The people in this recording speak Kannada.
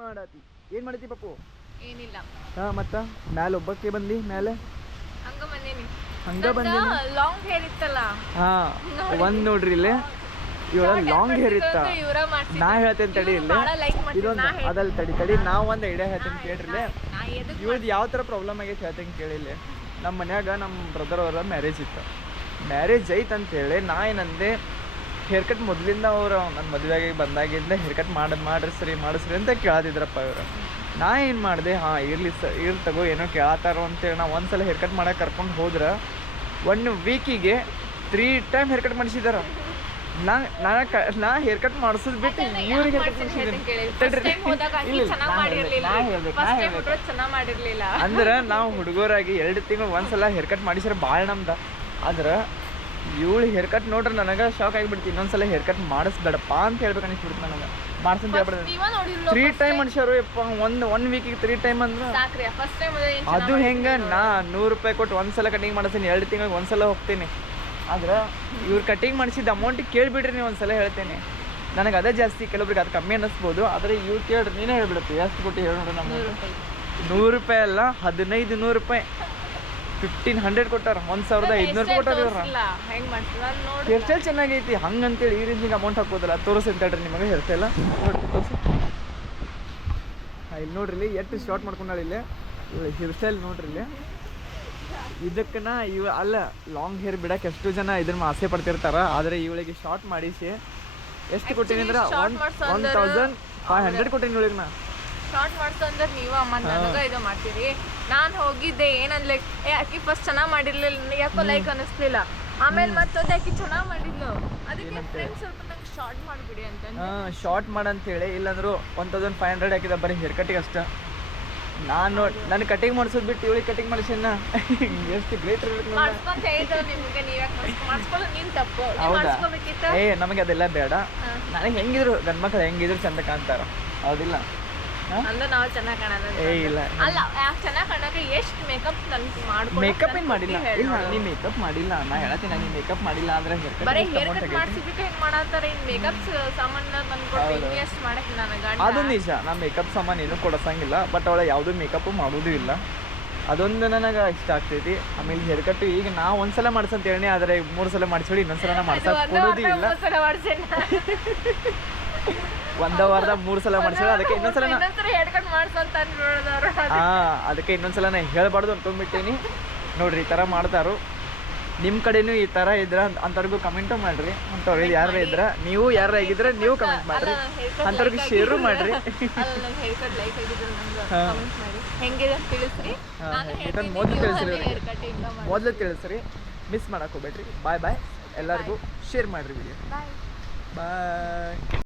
ಮಾಡತಿ ಏನು ಮಾಡತಿ ಪಪ್ಪು? ಏನಿಲ್ಲ. ಹಾಂ ಮತ್ತು ಮ್ಯಾಲೆ ಒಬ್ಬಕ್ಕೆ ಬಂದು ಮ್ಯಾಲೆ ಹಂಗ ಬಂದೇನಿ. ಹಂಗೆ ಬಂದು ಲಾಂಗ್ ಹೇರ್ ಇತ್ತಲ್ಲ. ಹಾಂ ಒಂದು ನೋಡ್ರಿ ಇಲ್ಲಿ ಇವಾಗ ಲಾಂಗ್ ಹೇರ್ ಇತ್ತ. ನಾ ಹೇಳ್ತೇನೆ ತಡಿ ಇಲ್ಲಿ ಇದೊಂದು ಅದಲ್ಲಿ ತಡಿ ನಾವು ಒಂದು ಐಡಿಯಾ ಹೇಳ್ತೇನೆ ಕೇಳ್ರಿ. ಇವ್ರದ್ದು ಯಾವ ಥರ ಪ್ರಾಬ್ಲಮ್ ಆಗೈತೆ ಹೇಳ್ತೇನೆ ಕೇಳಿಲ್ಲ. ನಮ್ಮ ಮನ್ಯಾಗ ನಮ್ಮ ಬ್ರದರ್ ಅವರ ಮ್ಯಾರೇಜ್ ಇತ್ತು. ಮ್ಯಾರೇಜ್ ಐತೆ ಅಂತೇಳಿ ನಾ ಏನಂದೆ ಹೇರ್ ಕಟ್ ಮೊದಲಿಂದ ಅವರು ನನ್ನ ಮದುವೆಗೆ ಬಂದಾಗಿಂದ ಹೇರ್ ಕಟ್ ಮಾಡಿಸ್ರಿ ಅಂತ ಕೇಳದಿದ್ರಪ್ಪ ಇವರು. ನಾ ಏನು ಮಾಡಿದೆ, ಹಾಂ ಇರ್ಲಿ ತಗೋ ಏನೋ ಕೇಳತ್ತಾರೋ ಅಂತೇಳಿ ನಾ ಒಂದ್ಸಲ ಹೇರ್ ಕಟ್ ಮಾಡಕ್ಕೆ ಕರ್ಕೊಂಡು ಹೋದ್ರೆ 1 ವೀಕಿಗೆ 3 ಟೈಮ್ ಹೇರ್ ಕಟ್ ಮಾಡಿಸಿದಾರ. ನಾ ಹೇರ್ ಕಟ್ ಮಾಡಿಸೋದು ಬಿಟ್ಟು ಇವ್ರಿಗೆ ಹೇರ್ ಕಟ್ ಮಾಡಿಸಿದ್ದೀನಿ. ಅಂದ್ರೆ ನಾವು ಹುಡುಗರಾಗಿ 2 ತಿಂಗಳು ಒಂದ್ಸಲ ಹೇರ್ ಕಟ್ ಮಾಡಿಸಿದ್ರೆ ಭಾಳ ನಮ್ದು. ಆದ್ರೆ ಇವಳು ಹೇರ್ ಕಟ್ ನೋಡ್ರೆ ನನಗೆ ಶಾಕ್ ಆಗಿಬಿಡ್ತು. ಇನ್ನೊಂದ್ಸಲ ಹೇರ್ ಕಟ್ ಮಾಡಿಸ್ಬೇಡಪ್ಪ ಅಂತ ಹೇಳ್ಬೇಕು ಅನಿಸ್ಬಿಡ್ತು ನನಗೆ. ಮಾಡ್ಸಂತ ಹೇಳ್ಬಿಡ್ದು 3 ಟೈಮ್ ಮನುಷ್ಯರು ಯಪ್ಪ ಒಂದು ವೀಕಿಗೆ 3 ಟೈಮ್ ಅಂದ್ರೆ ಅದು ಹೆಂಗೆ? ನಾ 100 ರೂಪಾಯಿ ಕೊಟ್ಟು ಒಂದ್ಸಲ ಕಟಿಂಗ್ ಮಾಡಿಸ್ತೀನಿ, 2 ತಿಂಗಳಿಗೆ ಒಂದ್ಸಲ ಹೋಗ್ತೀನಿ. ಆದ್ರೆ ಇವ್ರು ಕಟಿಂಗ್ ಮಾಡಿಸಿದ ಅಮೌಂಟಿಗೆ ಕೇಳಿಬಿಡ್ರಿ ನೀವು ಒಂದ್ಸಲ ಹೇಳ್ತೇನೆ. ನನಗೆ ಅದೇ ಜಾಸ್ತಿ, ಕೆಲವೊಬ್ರಿಗೆ ಅದು ಕಮ್ಮಿ ಅನ್ನಿಸ್ಬೋದು. ಆದರೆ ಇವ್ರು ಕೇಳ್ರಿ ನೀನೇ ಹೇಳ್ಬಿಡುತ್ತೆ ಎಷ್ಟು ಕೊಟ್ಟು ಹೇಳಿ ನೋಡ್ರಿ. ನಮ್ಮ 100 ರೂಪಾಯಿ ಅಲ್ಲ 1500 ರೂಪಾಯಿ 1500 ಕೊಟ್ಟಾರ. 1500 ಕೊಟ್ಟಾರ ಇವ್ರ. ಹೇರ್ ಸ್ಟೈಲ್ ಚೆನ್ನಾಗೈತಿ ಹಂಗಂತೇಳಿ ಈ ರೇಂಜಿಗೆ ಅಮೌಂಟ್ ಹಾಕೋದಿಲ್ಲ. ತೋರಿಸಿ ಅಂತ ಹೇಳ್ರಿ ನಿಮಗೆ ಹೇರ್ ಸ್ಟೈಲ ನೋಡಿ ತೋರಿಸಿ. ಇಲ್ಲಿ ನೋಡ್ರಿ ಇಲ್ಲಿ ಎಷ್ಟು ಶಾರ್ಟ್ ಮಾಡ್ಕೊಂಡಾಳ ಇಲ್ಲಿ ಹೇರ್ ಸ್ಟೈಲ್ ನೋಡ್ರಿ ಇಲ್ಲಿ. ಇದಕ್ಕೆ ಅಲ್ಲ ಲಾಂಗ್ ಹೇರ್ ಬಿಡಕ್ಕೆ ಎಷ್ಟು ಜನ ಇದನ್ನ ಆಸೆ ಪಡ್ತಿರ್ತಾರ. ಆದರೆ ಇವಳಿಗೆ ಶಾರ್ಟ್ ಮಾಡಿಸಿ ಎಷ್ಟು ಕೊಟ್ಟಿನಿ ಅಂದ್ರೆ 1500 ಕೊಟ್ಟಿನಿ ಇವಳಿಗೆ. ನಾ ಶಾರ್ಟ್ ಮಾಡ್ಸಂದ್ರೆ ನೀವು ಅಮ್ಮ ನನಗ ಇದು ಮಾಡ್ತೀರಿ. ನಾನು ಹೋಗಿದ್ದೆ ಏನಂದ್ಲೆ ಆಕಿ ಫಸ್ಟ್ ಚೆನ್ನಾಗಿ ಮಾಡಿರ್ಲಿಲ್ಲ, ಯಾಕೋ ಲೈಕ್ ಅನ್ನಿಸ್ಲಿಲ್ಲ. ಆಮೇಲೆ ಮತ್ತೊಂದು ಆಕಿ ಚೆನ್ನಾಗಿ ಮಾಡಿದ್ಲು, ಅದಕ್ಕೆ ಫ್ರೆಂಡ್ಸ್ ಸ್ವಲ್ಪ ನಂಗೆ ಶಾರ್ಟ್ ಮಾಡಿಬಿಡಿ ಅಂತ. ಶಾರ್ಟ್ ಮಾಡಂತೇಳಿ ಇಲ್ಲಾಂದ್ರು 1500 ಹಾಕಿದ ಬರೀ ಹೇರ್ ಕಟ್ಟಿಗೆ ಅಷ್ಟ. ನಾನು ನನ್ನ ಕಟಿಂಗ್ ಮಾಡಿಸೋದು ಬಿಟ್ಟು ಇವಳಿಗೆ ಕಟಿಂಗ್ ಮಾಡಿಸಿನ ಎಷ್ಟು ಗ್ರೇಟ್ ಇರ್ಬೇಕು. ನಮಗೆ ಅದೆಲ್ಲ ಬೇಡ. ನನಗೆ ಹೆಂಗಿದ್ರು ಗಂಡು ಮಕ್ಳು ಹೆಂಗಿದ್ರು ಚಂದ ಕಾಣ್ತಾರ, ಹೌದಿಲ್ಲ? ಅಂದ್ರೆ ನಾವು ಚೆನ್ನಾಗಿ ಕಾಣೋದು ಇಲ್ಲ ಅಲ್ಲ, ಚೆನ್ನಾಗಿ ಕಾಣಕ್ಕೆ ಎಷ್ಟು ಮೇಕಪ್ ಮೇಕಪ್ ಏನು ಮಾಡಿಲ್ಲ. ಇಲ್ಲ ನೀ ಮೇಕಪ್ ಮಾಡಿಲ್ಲ, ನಾ ಹೇಳ್ತೀನಿ ನೀ ಮೇಕಪ್ ಮಾಡಿಲ್ಲ ಅಂದ್ರೆ ಬರೀ ಹೇರ್ ಕಟ್ ಮಾಡಿಸಿಬಿಟ್ಟು ಹೆಂಗೆ ಮಾಡತ್ತಾರೆ. ಇನ್ನು ಮೇಕಪ್ ಸಾಮಾನು ತಂದ್ಕೊಟ್ಟು ಇನ್ವೆಸ್ಟ್ ಮಾಡಕ್ಕೆ ನನಗೆ ಅದು ನಿಜ. ನಾ ಮೇಕಪ್ ಸಾಮಾನು ಏನೂ ಕೊಡಿಸಂಗಿಲ್ಲ, ಬಟ್ ಅವಳ ಯಾವುದೂ ಮೇಕಪ್ಪು ಮಾಡೋದು ಇಲ್ಲ. ಅದೊಂದು ನನಗೆ ಇಷ್ಟ ಆಗ್ತೈತಿ. ಆಮೇಲೆ ಹೇರ್ ಕಟ್ ಈಗ ನಾ ಒಂದ್ಸಲ ಮಾಡ್ಸಂತ ಹೇಳಿ, ಆದರೆ 3 ಸಲ ಮಾಡಿಸೋಳಿ ಇನ್ನೊಂದ್ಸಲ ನಾ ಮಾಡ್ಸಕ್ಕೆ ಕೊಡೋದು ಇಲ್ಲ. ಒಂದ ವಾರದ 3 ಸಲ ಮಾಡಿಸೋಳು. ಅದಕ್ಕೆ ಇನ್ನೊಂದ್ಸಲ ಅದಕ್ಕೆ ಇನ್ನೊಂದ್ಸಲ ನಾ ಹೇಳ್ಬಾರ್ದು ಅನ್ಕೊಂಡ್ಬಿಟ್ಟೀನಿ. ನೋಡ್ರಿ ಈ ಥರ ಮಾಡ್ತಾರು. ನಿಮ್ಮ ಕಡೆನೂ ಈ ಥರ ಇದ್ರ ಅಂಥವ್ರಿಗೂ ಕಮೆಂಟು ಮಾಡಿರಿ. ಅಂಥವ್ರು ಯಾರು ಇದ್ರ ನೀವು ಯಾರು ಆಗಿದ್ರೆ ನೀವು ಕಮೆಂಟ್ ಮಾಡಿರಿ, ಅಂಥವ್ರಿಗೆ ಶೇರು ಮಾಡಿರಿ. ಮೊದಲು ತಿಳಿಸ್ರಿ, ಮಿಸ್ ಮಾಡಕ್ಕೆ ಹೋಗ್ಬೇಡ್ರಿ. ಬಾಯ್ ಎಲ್ಲರಿಗೂ ಶೇರ್ ಮಾಡಿರಿ ವಿಡಿಯೋ. ಬಾಯ್.